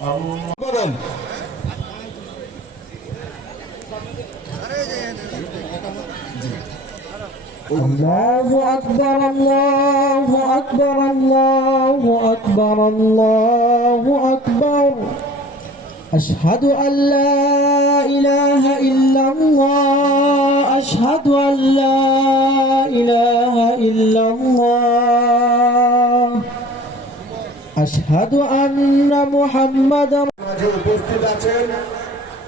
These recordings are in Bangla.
বলেন الله أكبر الله أكبر الله أكبر الله أكبر أشهد أن لا إله إلا الله أشهد أن لا إله إلا الله أشهد أن محمدا মাঝে উপস্থিত আছেন।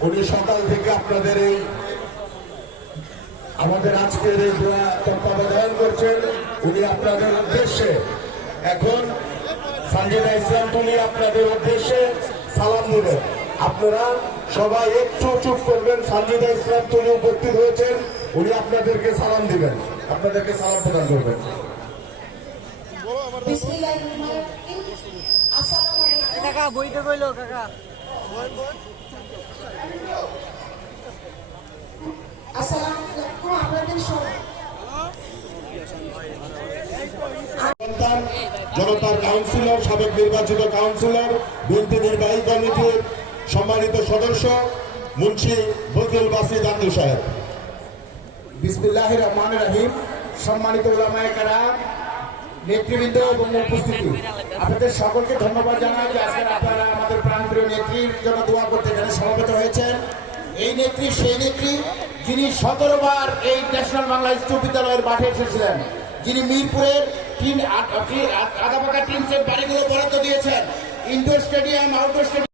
উনি সকাল থেকে আপনাদের এই আমাদের আজকের এই দোয়া তত্ত্বাবধান করছেন। উনি আপনাদের উদ্দেশ্যে এখন সানজিদা ইসলাম তুলি আপনাদের উদ্দেশ্যে সালাম দিবেন। আপনারা সবাই একটু চুপ করবেন। সানজিদা ইসলাম তুলি উপস্থিত হয়েছেন, উনি আপনাদেরকে সালাম দিবেন, আপনাদেরকে সালাম প্রদান করবেন। কাকা বইতে কইলো কাকা জনতার কাউন্সিলর, সাবেক নির্বাচিত কাউন্সিলর, বিএনপি নির্বাহী কমিটির সম্মানিত সদস্য মুন্সি বজলুল বাসির আন্দু সাহেব। বিসমিল্লাহির রহমানির রহিম। সম্মানিত উলামায়ে কেরাম, নেতৃবৃন্দ এবং উপস্থিতি, আপনাদের সকলকে ধন্যবাদ জানাই যে আজকে আপনারা আমাদের প্রাণপ্রিয় নেত্রীর জন্য দোয়া করতে এখানে সমবেত হয়েছেন। এই নেত্রী সেই নেত্রী যিনি 17 বার এই ন্যাশনাল বাংলা স্কুল বিদ্যালয়ের মাঠে এসেছিলেন, যিনি মিরপুরের আদাবাকা টিম সেট বাড়িগুলো বরাদ্দ দিয়েছেন, ইনডোর স্টেডিয়াম, আউটডোর স্টেডিয়াম